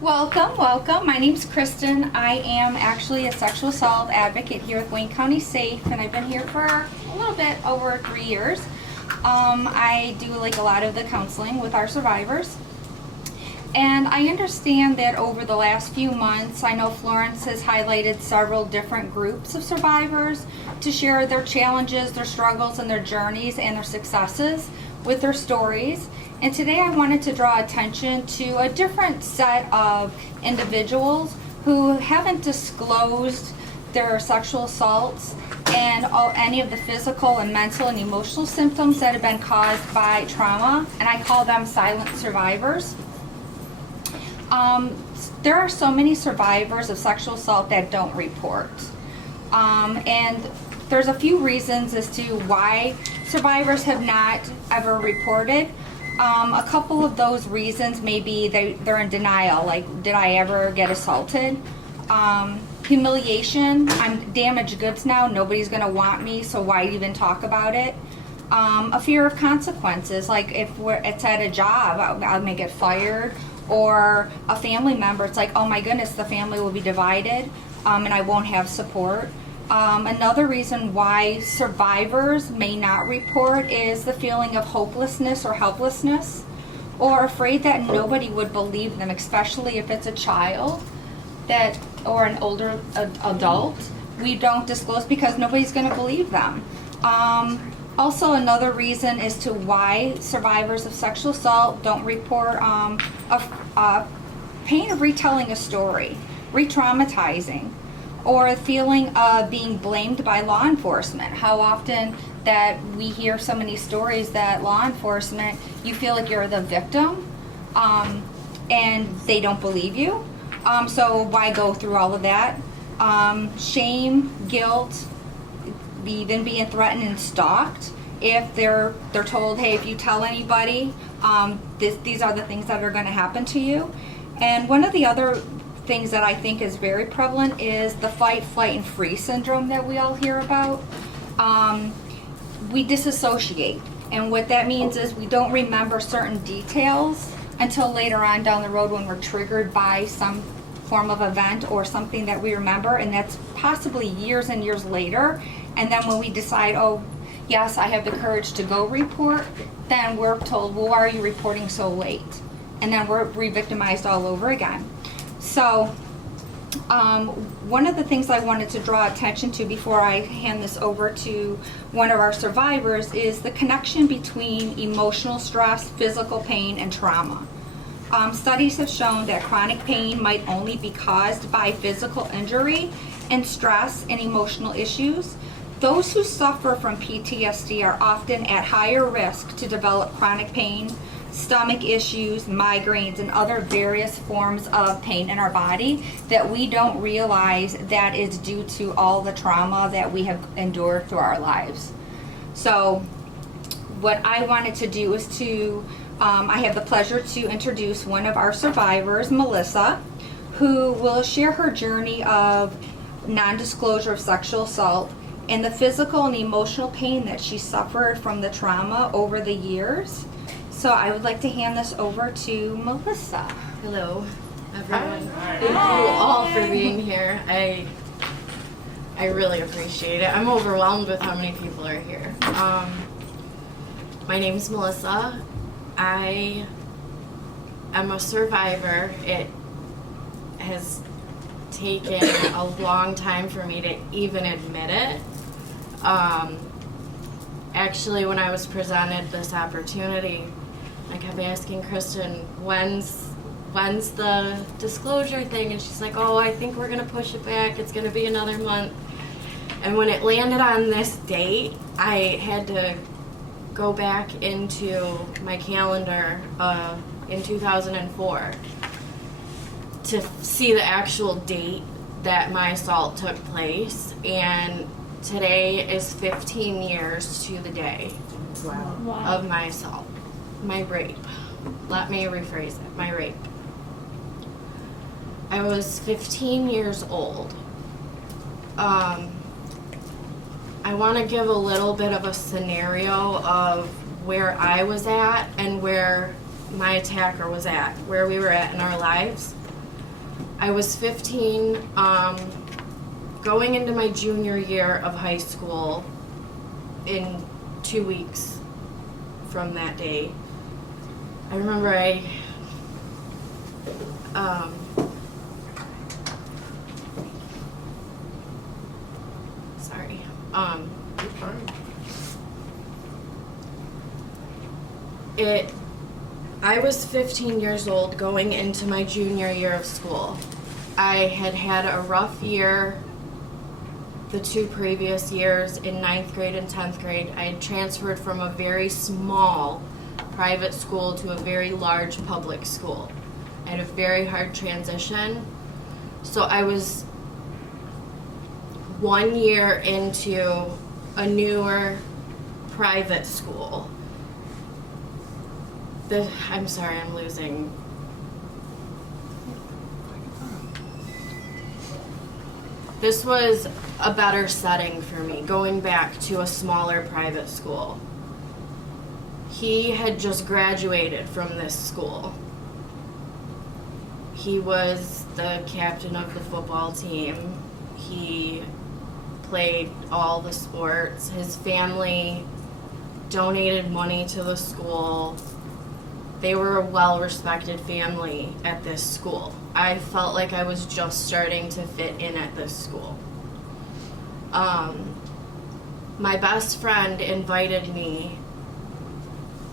Welcome, welcome. My name's Kristen. I am actually a sexual assault advocate here with Wayne County Safe, and I've been here for a little bit over 3 years. I do like a lot of the counseling with our survivors. And I understand that over the last few months, I know Florence has highlighted several different groups of survivors to share their challenges, their struggles, and their journeys and their successes with their stories. And today I wanted to draw attention to a different set of individuals who haven't disclosed their sexual assaults and any of the physical and mental and emotional symptoms that have been caused by trauma, and I call them silent survivors. There are so many survivors of sexual assault that don't report. And there's a few reasons as to why survivors have not ever reported. A couple of those reasons may be they're in denial, like, did I ever get assaulted? Humiliation, I'm damaged goods now, nobody's gonna want me, so why even talk about it? A fear of consequences, like if it's at a job, I may get fired, or a family member, it's like, oh my goodness, the family will be divided, and I won't have support. Another reason why survivors may not report is the feeling of hopelessness or helplessness, or afraid that nobody would believe them, especially if it's a child or an older adult. We don't disclose because nobody's going to believe them. Also, another reason as to why survivors of sexual assault don't report pain of retelling a story, re-traumatizing, or a feeling of being blamed by law enforcement. How often that we hear so many stories that law enforcement, you feel like you're the victim, and they don't believe you. So why go through all of that? Shame, guilt, even being threatened and stalked. If they're told, hey, if you tell anybody, these are the things that are going to happen to you. And one of the other things that I think is very prevalent is the fight, flight, and freeze syndrome that we all hear about. We disassociate, and what that means is we don't remember certain details until later on down the road when we're triggered by some form of event or something that we remember, and that's possibly years and years later. And then when we decide, oh yes, I have the courage to go report, then we're told, well, why are you reporting so late? And then we're re-victimized all over again. So one of the things I wanted to draw attention to before I hand this over to one of our survivors is the connection between emotional stress, physical pain, and trauma. Studies have shown that chronic pain might only be caused by physical injury and stress and emotional issues. Those who suffer from PTSD are often at higher risk to develop chronic pain, stomach issues, migraines, and other various forms of pain in our body that we don't realize that is due to all the trauma that we have endured through our lives. So what I wanted to do is I have the pleasure to introduce one of our survivors, Melissa, who will share her journey of non-disclosure of sexual assault and the physical and emotional pain that she suffered from the trauma over the years. So I would like to hand this over to Melissa. Hello, everyone. Thank you all for being here. I really appreciate it. I'm overwhelmed with how many people are here. My name is Melissa. I am a survivor. It has taken a long time for me to even admit it. Actually, when I was presented this opportunity, I kept asking Kristen, when's the disclosure thing? And she's like, oh, I think we're going to push it back. It's going to be another month. And when it landed on this date, I had to go back into my calendar in 2004 to see the actual date that my assault took place. And today is 15 years to the day of my assault. My rape. Let me rephrase it. My rape. I was 15 years old. I want to give a little bit of a scenario of where I was at and where my attacker was at, where we were at in our lives. I was 15, going into my junior year of high school in 2 weeks from that day. I remember sorry. You're fine. I was 15 years old going into my junior year of school. I had had a rough year the 2 previous years in 9th grade and 10th grade. I had transferred from a very small private school to a very large public school. I had a very hard transition. So I was 1 year into a newer private school. I'm sorry, I'm losing. This was a better setting for me, going back to a smaller private school. He had just graduated from this school. He was the captain of the football team. He played all the sports. His family donated money to the school. They were a well-respected family at this school. I felt like I was just starting to fit in at this school. My best friend invited me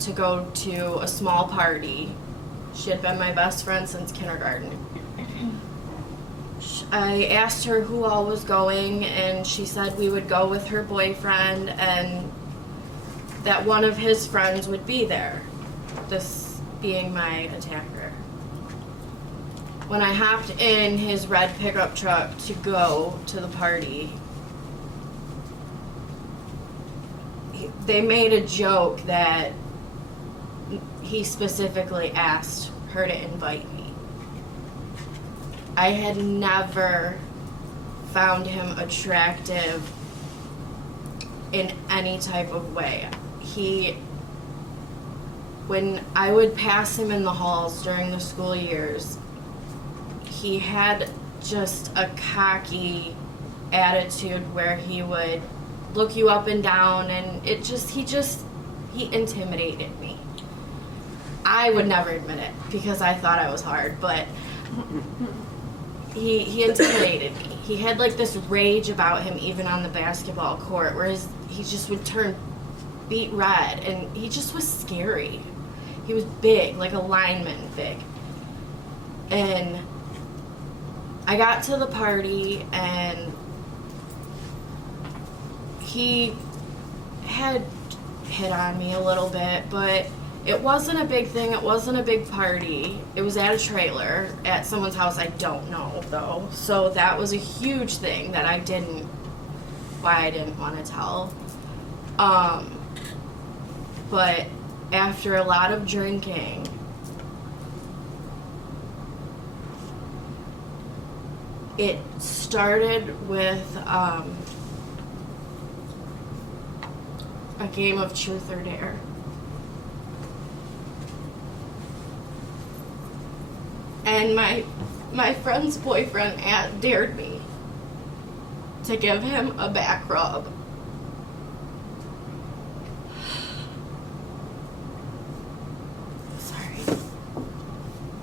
to go to a small party. She had been my best friend since kindergarten. I asked her who all was going, and she said we would go with her boyfriend and that one of his friends would be there. This being my attacker. When I hopped in his red pickup truck to go to the party, they made a joke that he specifically asked her to invite me. I had never found him attractive in any type of way. When I would pass him in the halls during the school years, he had just a cocky attitude where he would look you up and down, and he intimidated me. I would never admit it because I thought I was hard, but he intimidated me. He had like this rage about him even on the basketball court, where he just would turn beet red, and he just was scary. He was big, like a lineman big. And I got to the party, and he had hit on me a little bit, but it wasn't a big thing. It wasn't a big party. It was at a trailer at someone's house I don't know, though. So that was a huge thing that I didn't want to tell. But after a lot of drinking, it started with a game of truth or dare. And my friend's boyfriend dared me to give him a back rub.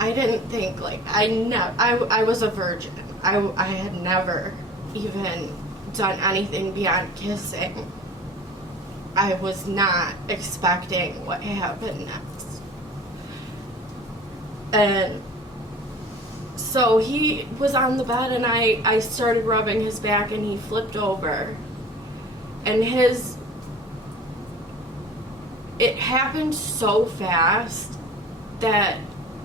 I didn't think, I was a virgin. I had never even done anything beyond kissing. I was not expecting what happened next. And so he was on the bed, and I started rubbing his back, and he flipped over. And it happened so fast that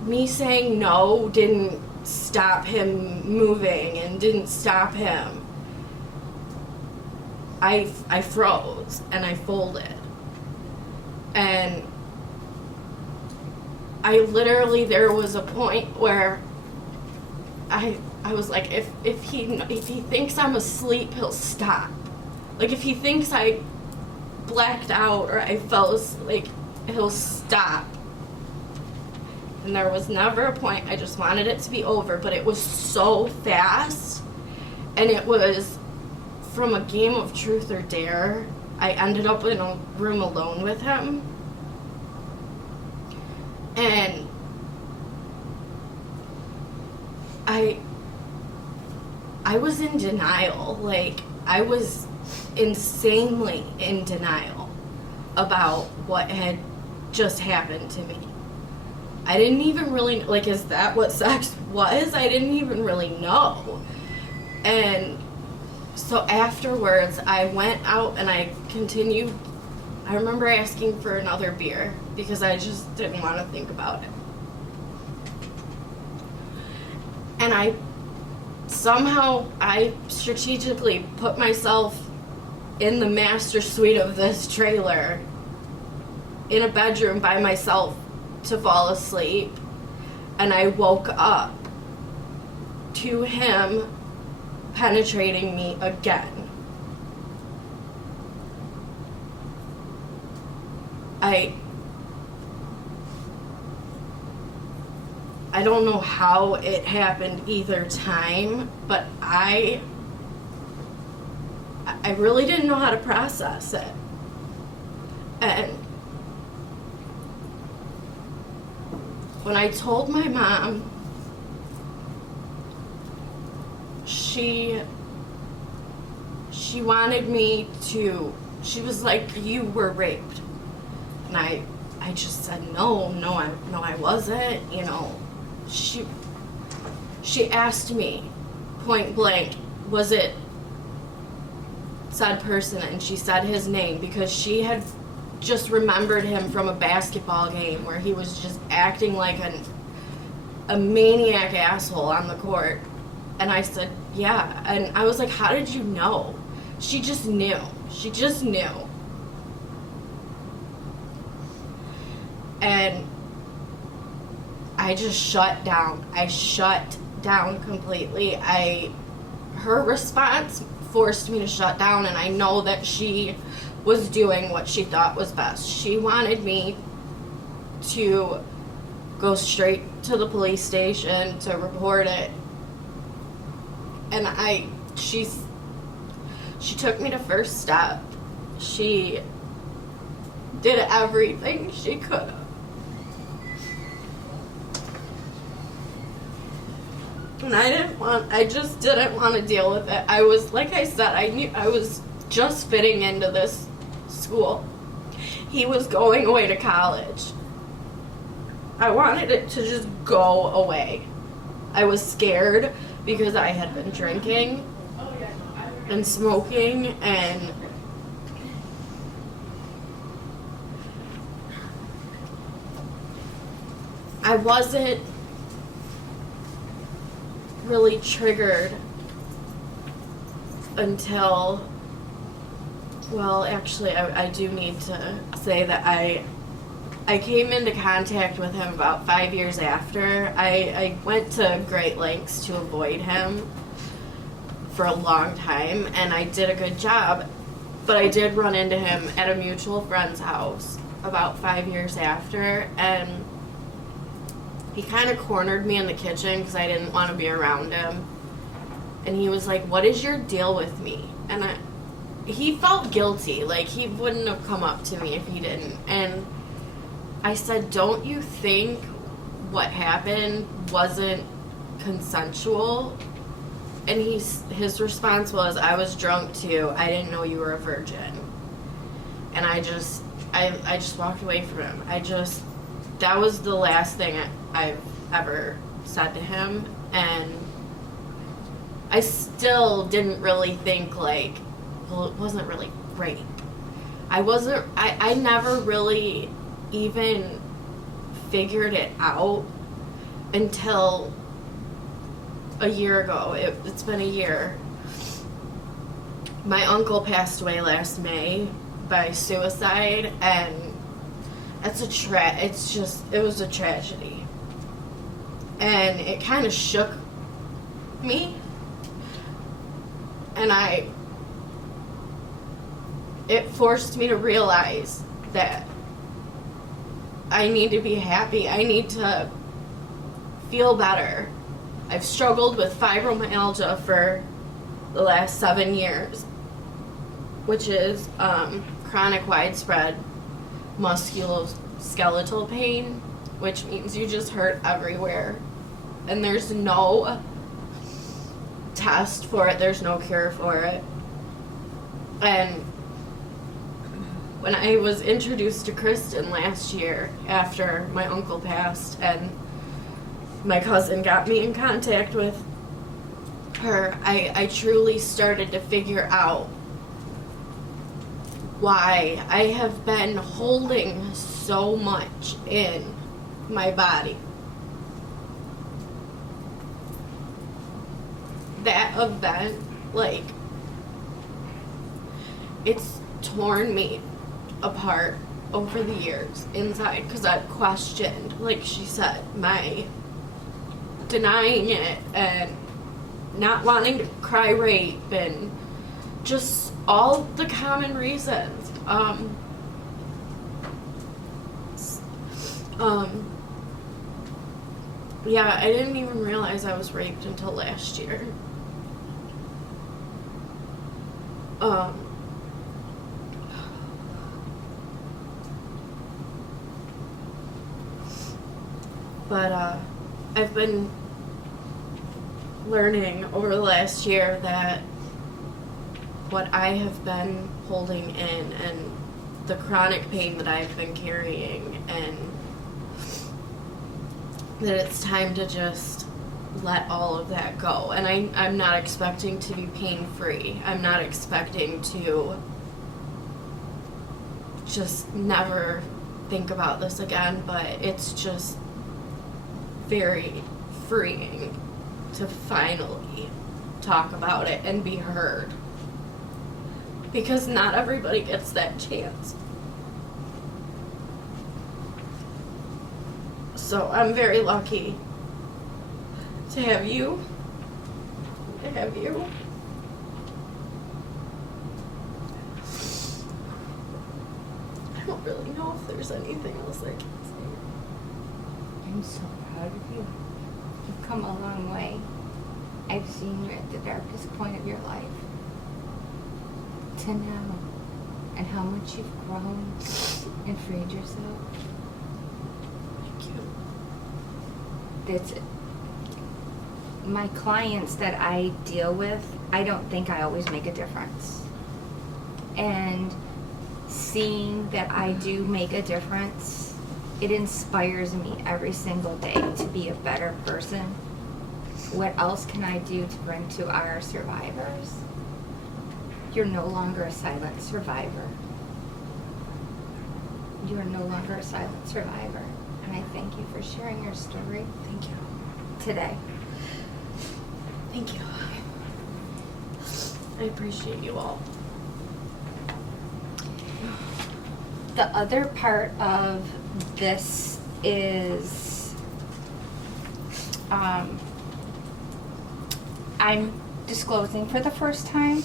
me saying no didn't stop him moving and didn't stop him. I froze and I folded. And there was a point where I was like, if he thinks I'm asleep, he'll stop. Like, if he thinks I blacked out or I fell asleep, he'll stop. And there was never a point. I just wanted it to be over, but it was so fast. And it was from a game of truth or dare. I ended up in a room alone with him. And I was in denial. Like, I was insanely in denial about what had just happened to me. I didn't even really, like, is that what sex was? I didn't even really know. And so afterwards, I went out and I continued. I remember asking for another beer because I just didn't want to think about it. And I strategically put myself in the master suite of this trailer in a bedroom by myself to fall asleep. And I woke up to him penetrating me again. I don't know how it happened either time, but I really didn't know how to process it. And when I told my mom, she wanted me to, she was like, you were raped. And I just said, no, I wasn't, you know. She asked me point blank, was it said person? And she said his name because she had just remembered him from a basketball game where he was just acting like a maniac asshole on the court. And I said, yeah. And I was like, how did you know? She just knew. She just knew. And I just shut down. I shut down completely. Her response forced me to shut down, and I know that she was doing what she thought was best. She wanted me to go straight to the police station to report it. And she took me to First Step. She did everything she could have. And I just didn't want to deal with it. I was, like I said, I knew I was just fitting into this school. He was going away to college. I wanted it to just go away. I was scared because I had been drinking and smoking, and I wasn't really triggered until, well, actually, I do need to say that I came into contact with him about 5 years after. I went to great lengths to avoid him for a long time, and I did a good job, but I did run into him at a mutual friend's house about 5 years after, and he kind of cornered me in the kitchen because I didn't want to be around him. And he was like, what is your deal with me? And he felt guilty. Like, he wouldn't have come up to me if he didn't. And I said, don't you think what happened wasn't consensual? And his response was, I was drunk too. I didn't know you were a virgin. And I just walked away from him. That was the last thing I've ever said to him, and I still didn't really think, like, well, it wasn't really rape. I never really even figured it out until a year ago. It's been a year. My uncle passed away last May by suicide, and it was a tragedy. And it kind of shook me. And it forced me to realize that I need to be happy. I need to feel better. I've struggled with fibromyalgia for the last 7 years, which is chronic widespread musculoskeletal pain, which means you just hurt everywhere. And there's no test for it, there's no cure for it. And when I was introduced to Kristen last year after my uncle passed and my cousin got me in contact with her, I truly started to figure out why I have been holding so much in my body. That event, like, it's torn me apart over the years inside, because I've questioned, like she said, my denying it and not wanting to cry rape and just all the common reasons. Yeah, I didn't even realize I was raped until last year. But I've been learning over the last year that what I have been holding in and the chronic pain that I've been carrying, and that it's time to just let all of that go. And I'm not expecting to be pain-free. I'm not expecting to just never think about this again, but it's just very freeing to finally talk about it and be heard. Because not everybody gets that chance. So I'm very lucky to have you. I don't really know if there's anything else I can say. I'm so proud of you. You've come a long way. I've seen you at the darkest point of your life to now, and how much you've grown and freed yourself. Thank you. That's it. My clients that I deal with, I don't think I always make a difference. And seeing that I do make a difference, it inspires me every single day to be a better person. What else can I do to bring to our survivors? You're no longer a silent survivor. You are no longer a silent survivor. And I thank you for sharing your story. Thank you. Today. Thank you. I appreciate you all. The other part of this is I'm disclosing for the first time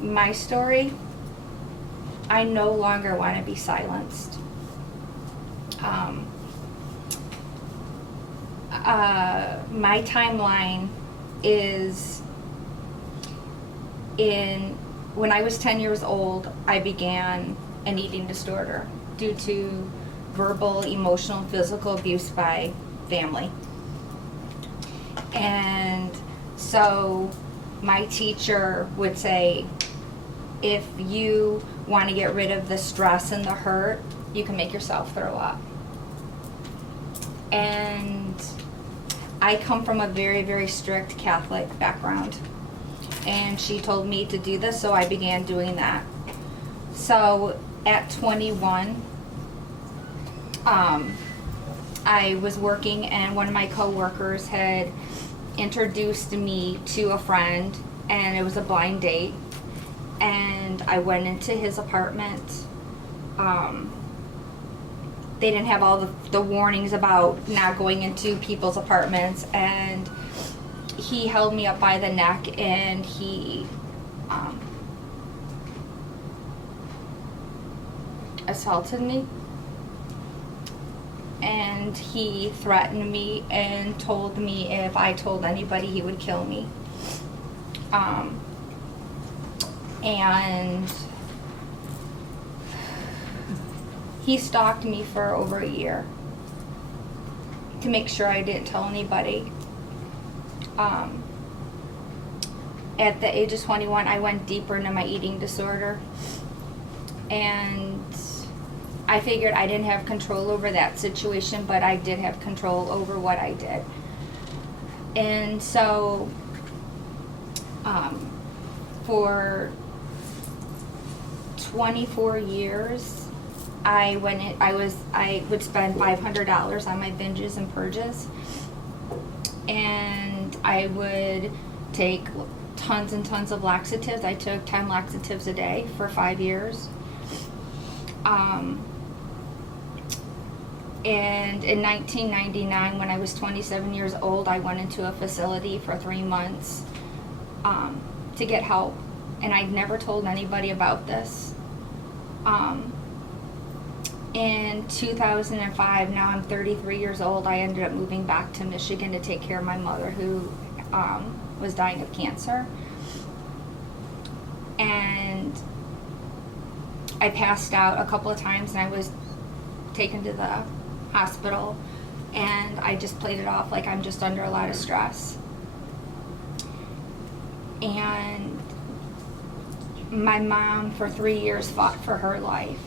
my story. I no longer want to be silenced. My timeline is when I was 10 years old, I began an eating disorder due to verbal, emotional, physical abuse by family. And so my teacher would say, if you want to get rid of the stress and the hurt, you can make yourself throw up. And I come from a very, very strict Catholic background. And she told me to do this, so I began doing that. So at 21, I was working, and one of my coworkers had introduced me to a friend, and it was a blind date. And I went into his apartment. They didn't have all the warnings about not going into people's apartments, and he held me up by the neck, and he assaulted me. and he threatened me and told me if I told anybody he would kill me. And he stalked me for over a year to make sure I didn't tell anybody. At the age of 21, I went deeper into my eating disorder, and I figured I didn't have control over that situation, but I did have control over what I did. And so, for 24 years, I would spend $500 on my binges and purges, and I would take tons and tons of laxatives. I took 10 laxatives a day for 5 years. And in 1999, when I was 27 years old, I went into a facility for 3 months to get help. And I'd never told anybody about this. In 2005, now I'm 33 years old, I ended up moving back to Michigan to take care of my mother, who was dying of cancer. And I passed out a couple of times, and I was taken to the hospital, and I just played it off like I'm just under a lot of stress. And my mom for 3 years fought for her life,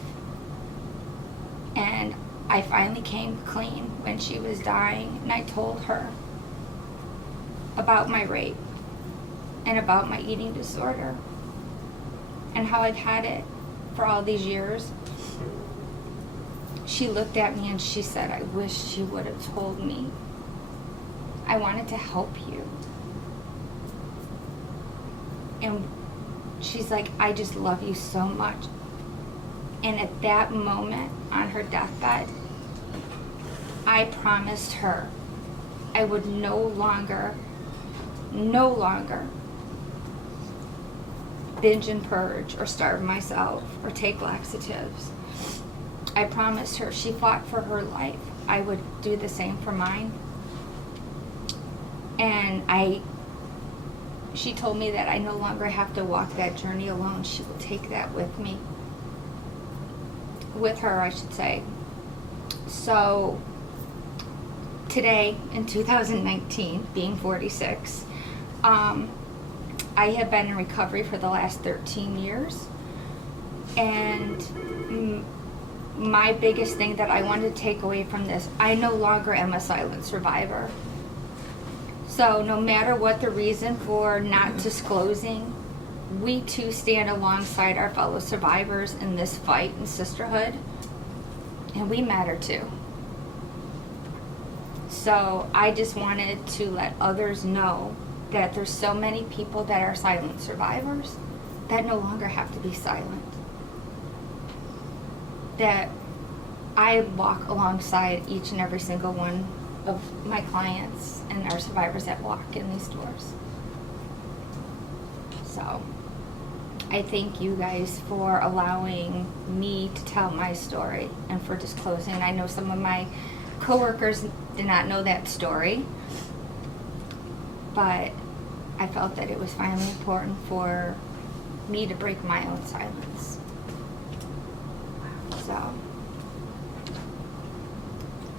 and I finally came clean when she was dying, and I told her about my rape and about my eating disorder and how I've had it for all these years. She looked at me and she said, "I wish you would have told me. I wanted to help you." And she's like, "I just love you so much." And at that moment, on her deathbed, I promised her I would no longer binge and purge or starve myself or take laxatives. I promised her, she fought for her life, I would do the same for mine. And she told me that I no longer have to walk that journey alone. She will take that with me. With her, I should say. So today, in 2019, being 46, I have been in recovery for the last 13 years. And my biggest thing that I wanted to take away from this, I no longer am a silent survivor. So no matter what the reason for not disclosing, we too stand alongside our fellow survivors in this fight and sisterhood, and we matter too. So I just wanted to let others know that there's so many people that are silent survivors that no longer have to be silent. That I walk alongside each and every single one of my clients and our survivors that walk in these doors. So I thank you guys for allowing me to tell my story and for disclosing. I know some of my coworkers did not know that story, but I felt that it was finally important for me to break my own silence. So,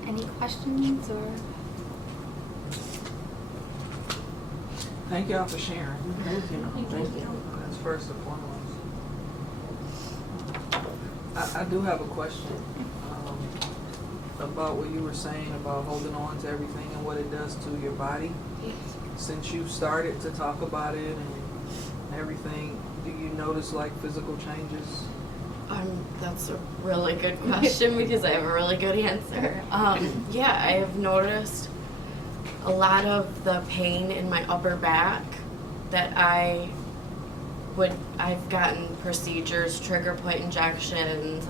any questions or? Thank y'all for sharing. Thank you. That's first and foremost. I do have a question about what you were saying about holding on to everything and what it does to your body. Yes. Since you started to talk about it and everything, do you notice like physical changes? That's a really good question because I have a really good answer. Yeah, I have noticed a lot of the pain in my upper back that I've gotten procedures, trigger point injections.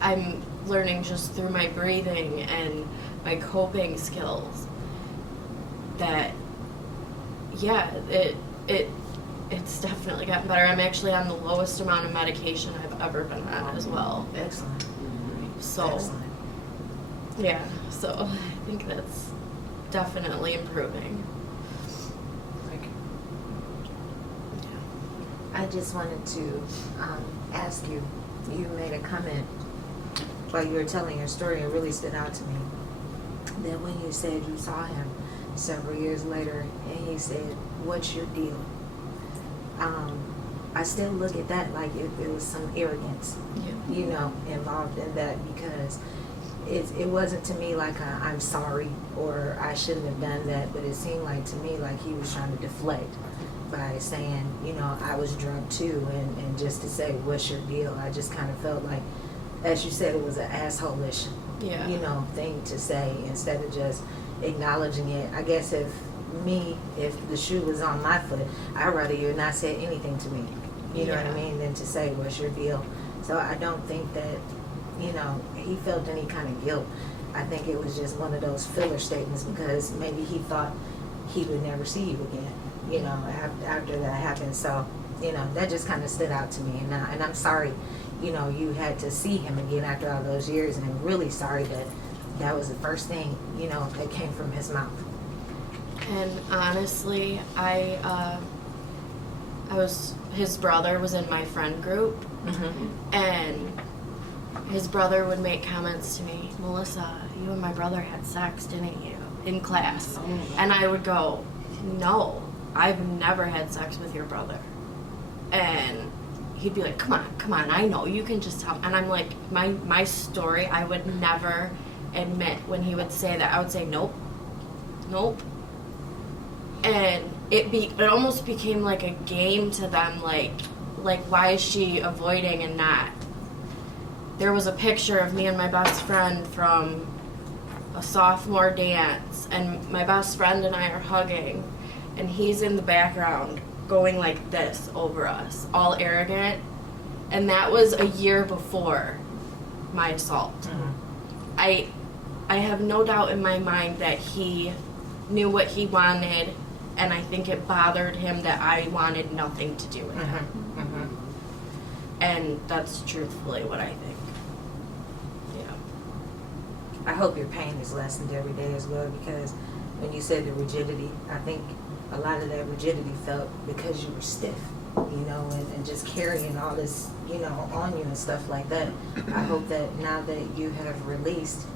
I'm learning just through my breathing and my coping skills that, yeah, it's definitely gotten better. I'm actually on the lowest amount of medication I've ever been on as well. Excellent. So Excellent. yeah, so I think that's definitely improving. Thank you. I just wanted to ask you, you made a comment while you were telling your story, it really stood out to me. That when you said you saw him several years later and he said, "What's your deal?" I still look at that like it was some arrogance, Yeah. you know, involved in that, because it wasn't to me like I'm sorry or I shouldn't have done that, but it seemed like to me like he was trying to deflect by saying, you know, I was drunk too, and just to say, "What's your deal?" I just kind of felt like, as you said, it was an asshole-ish, Yeah. you know, thing to say instead of just acknowledging it. I guess if the shoe was on my foot, I'd rather you had not said anything to me, you know what I Yeah. mean, than to say, "What's your deal?" So I don't think that, you know, he felt any kind of guilt. I think it was just one of those filler statements because maybe he thought he would never see you again, you know, after that happened. So, you know, that just kind of stood out to me. And I'm sorry, you know, you had to see him again after all those years, and I'm really sorry that that was the first thing, you know, that came from his mouth. And honestly, his brother was in my friend group, and his brother would make comments to me, "Melissa, you and my brother had sex, didn't you?" in class. And I would go, "No, I've never had sex with your brother." And he'd be like, come on, I know, you can just tell. And I'm like, my story, I would never admit when he would say that. I would say, nope. And it almost became like a game to them, like why is she avoiding and not? There was a picture of me and my best friend from a sophomore dance, and my best friend and I are hugging, and he's in the background going like this over us, all arrogant. And that was a year before my assault. I have no doubt in my mind that he knew what he wanted, and I think it bothered him that I wanted nothing to do with him. And that's truthfully what I think. Yeah. I hope your pain is lessened every day as well, because when you said the rigidity, I think a lot of that rigidity felt because you were stiff, you know, and just carrying all this, you know, on you and stuff like that. I hope that now that you have released,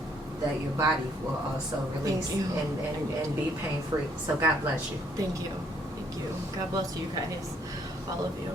that your body will also release Thank you. and be pain free. So God bless you. Thank you. God bless you guys, all of you.